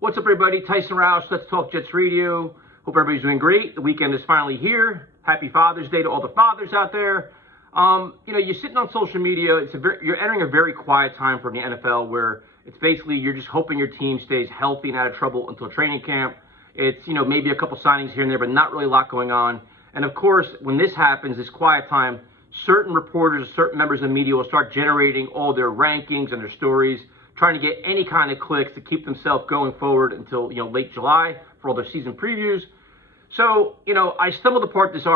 What's up, everybody? Tyson Roush, Let's Talk Jets Radio. Hope everybody's doing great. The weekend is finally here. Happy Father's Day to all the fathers out there. You're sitting on social media. You're entering a very quiet time for the NFL, where it's basically you're just hoping your team stays healthy and out of trouble until training camp. It's maybe a couple signings here and there, but not really a lot going on. And of course, when this happens, this quiet time, certain reporters, certain members of the media will start generating all their rankings and their stories, trying to get any kind of clicks to keep themselves going forward until late July for all their season previews. So I stumbled upon this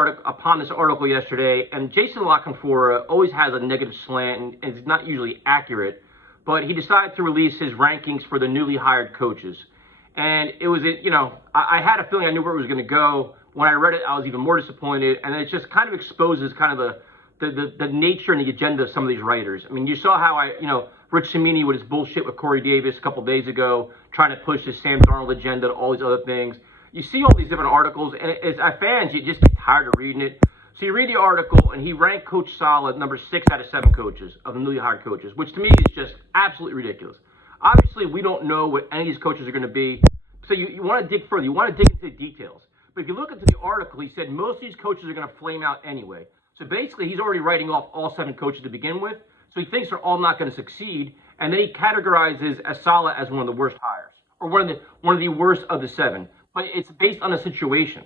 article yesterday, and Jason La Canfora always has a negative slant and is not usually accurate, but he decided to release his rankings for the newly hired coaches. And it was I had a feeling I knew where it was going to go. When I read it, I was even more disappointed, and it just kind of exposes kind of the nature and the agenda of some of these writers. I mean, you saw how Rich Cimini with his bullshit with Corey Davis a couple of days ago, trying to push his Sam Darnold agenda and all these other things. You see all these different articles, and as fans, you just get tired of reading it. So you read the article, and he ranked Coach Saleh number 6 out of 7 coaches of the newly hired coaches, which to me is just absolutely ridiculous. Obviously, we don't know what any of these coaches are going to be, so you want to dig further. You want to dig into the details. But if you look into the article, he said most of these coaches are going to flame out anyway. So basically, he's already writing off all 7 coaches to begin with. So he thinks they're all not going to succeed, and then he categorizes Saleh as one of the worst hires, or one of the worst of the 7. But it's based on a situation.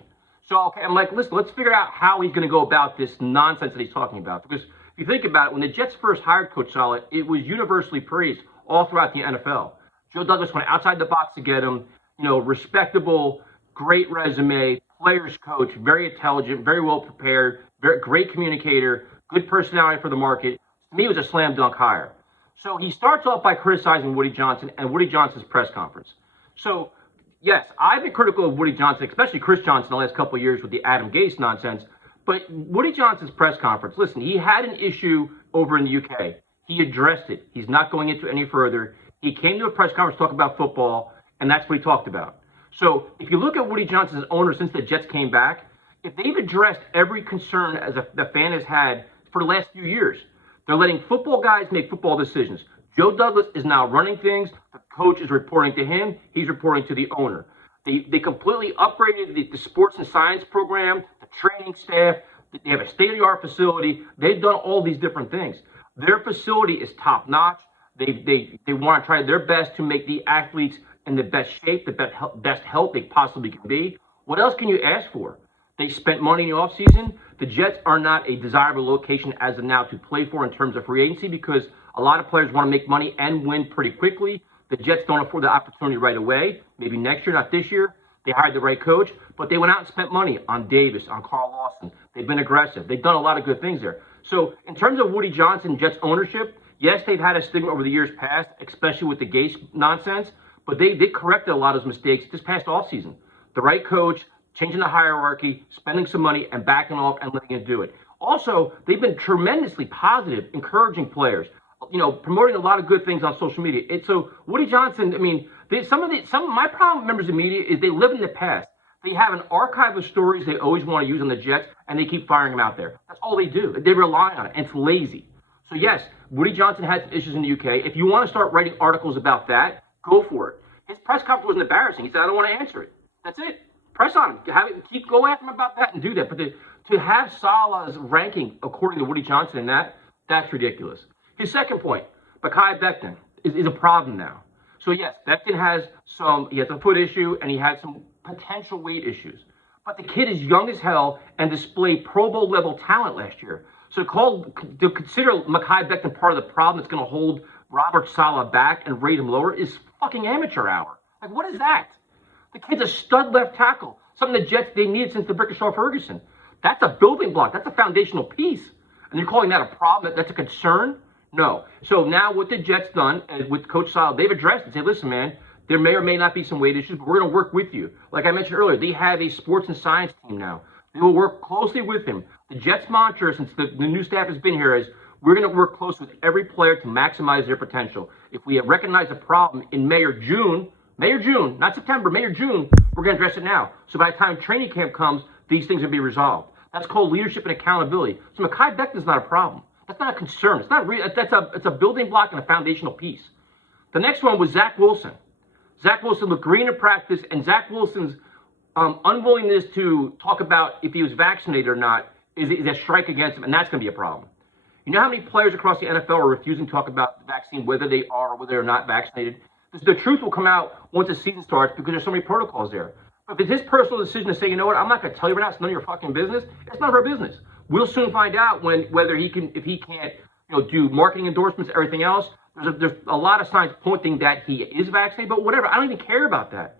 So okay, I'm like, listen, let's figure out how he's going to go about this nonsense that he's talking about. Because if you think about it, when the Jets first hired Coach Saleh, it was universally praised all throughout the NFL. Joe Douglas went outside the box to get him. Respectable, great resume, players coach, very intelligent, very well prepared, very great communicator, good personality for the market. To me, it was a slam dunk hire. So he starts off by criticizing Woody Johnson and Woody Johnson's press conference. So, yes, I've been critical of Woody Johnson, especially Chris Johnson, the last couple of years with the Adam Gase nonsense. But Woody Johnson's press conference, listen, he had an issue over in the UK. He addressed it. He's not going into any further. He came to a press conference to talk about football, and that's what he talked about. So if you look at Woody Johnson's owner since the Jets came back, if they've addressed every concern as the fan has had for the last few years, they're letting football guys make football decisions. Joe Douglas is now running things. The coach is reporting to him. He's reporting to the owner. They completely upgraded the sports and science program, the training staff. They have a state-of-the-art facility. They've done all these different things. Their facility is top-notch. They want to try their best to make the athletes in the best shape, the best health they possibly can be. What else can you ask for? They spent money in the offseason. The Jets are not a desirable location as of now to play for in terms of free agency, because a lot of players want to make money and win pretty quickly. The Jets don't afford the opportunity right away. Maybe next year, not this year. They hired the right coach, but they went out and spent money on Davis, on Carl Lawson. They've been aggressive. They've done a lot of good things there. So in terms of Woody Johnson, Jets ownership, yes, they've had a stigma over the years past, especially with the Gase nonsense, but they corrected a lot of those mistakes this past offseason. The right coach, changing the hierarchy, spending some money, and backing off and letting it do it. Also, they've been tremendously positive, encouraging players, promoting a lot of good things on social media. So Woody Johnson, I mean, some of my problem with members of media is they live in the past. They have an archive of stories they always want to use on the Jets, and they keep firing them out there. That's all they do. They rely on it, and it's lazy. So yes, Woody Johnson had some issues in the UK. If you want to start writing articles about that, go for it. His press conference wasn't embarrassing. He said, I don't want to answer it. That's it. Press on him. Go after him about that and do that. But to have Saleh's ranking according to Woody Johnson and that's ridiculous. His second point, Mekhi Becton is a problem now. So yes, Becton has a foot issue and he had some potential weight issues. But the kid is young as hell and displayed Pro Bowl level talent last year. So to consider Mekhi Becton part of the problem that's going to hold Robert Saleh back and rate him lower is fucking amateur hour. Like, what is that? The kid's a stud left tackle, something the Jets, they needed since the Brickashaw Ferguson. That's a building block. That's a foundational piece. And you're calling that a problem? That's a concern? No. So now what the Jets done with Coach Saleh, they've addressed it. Say, listen, man, there may or may not be some weight issues, but we're going to work with you. Like I mentioned earlier, they have a sports and science team now. They will work closely with him. The Jets' mantra, since the new staff has been here, is we're going to work close with every player to maximize their potential. If we recognize a problem in May or June, not September, May or June, we're going to address it now. So by the time training camp comes, these things will be resolved. That's called leadership and accountability. So Mekhi Becton is not a problem. That's not a concern. It's not it's a building block and a foundational piece. The next one was Zach Wilson. Zach Wilson looked green in practice, and Zach Wilson's unwillingness to talk about if he was vaccinated or not is a strike against him, and that's going to be a problem. You know how many players across the NFL are refusing to talk about the vaccine, whether they are or whether they're not vaccinated? The truth will come out once the season starts because there's so many protocols there. But if it's his personal decision to say, you know what, I'm not going to tell you right now, it's none of your fucking business, it's none of our business. We'll soon find out whether he can, if he can't, do marketing endorsements, everything else. There's a lot of signs pointing that he is vaccinated, but whatever. I don't even care about that.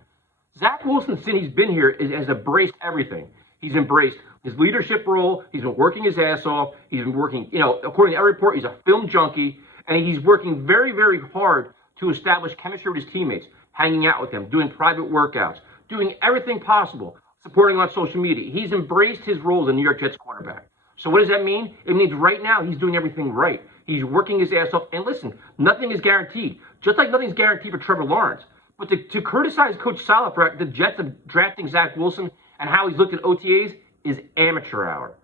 Zach Wilson, since he's been here, has embraced everything. He's embraced his leadership role. He's been working his ass off. He's been working, according to every report, he's a film junkie, and he's working very, very hard to establish chemistry with his teammates, hanging out with them, doing private workouts, doing everything possible, supporting on social media. He's embraced his role as a New York Jets quarterback. So what does that mean? It means right now he's doing everything right. He's working his ass off. And listen, nothing is guaranteed. Just like nothing's guaranteed for Trevor Lawrence. But to criticize Coach Saleh for the Jets of drafting Zach Wilson and how he's looked at OTAs is amateur hour.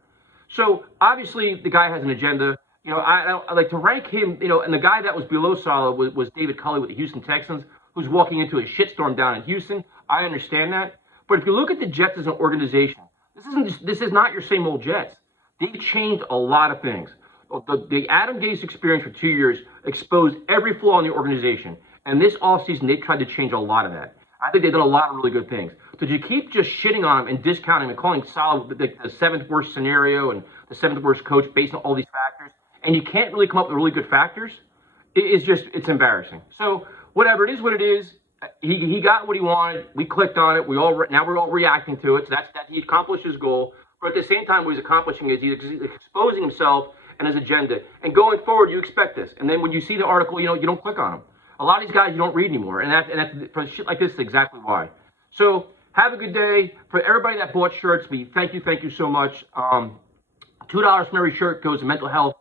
So obviously the guy has an agenda. I like to rank him, and the guy that was below Saleh was David Culley with the Houston Texans, who's walking into a shitstorm down in Houston. I understand that. But if you look at the Jets as an organization, this is not your same old Jets. They've changed a lot of things. The Adam Gase experience for 2 years exposed every flaw in the organization. And this offseason, they tried to change a lot of that. I think they've done a lot of really good things. So to keep just shitting on him and discounting him and calling Saleh the seventh worst scenario and the seventh worst coach based on all these factors, and you can't really come up with really good factors, it's embarrassing. So whatever, it is what it is. He got what he wanted. We clicked on it. Now we're all reacting to it. So that he accomplished his goal. But at the same time, what he's accomplishing is he's exposing himself and his agenda. And going forward, you expect this. And then when you see the article, you don't click on them. A lot of these guys you don't read anymore. And that's for shit like this is exactly why. So have a good day. For everybody that bought shirts, thank you so much. $2 from every shirt goes to Mental Health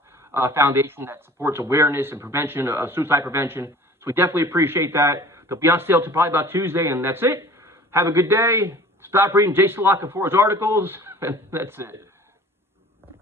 Foundation that supports awareness and prevention of suicide prevention. So we definitely appreciate that. They'll be on sale till probably about Tuesday, and that's it. Have a good day. Stop reading Jay Saleh for his articles, and that's it.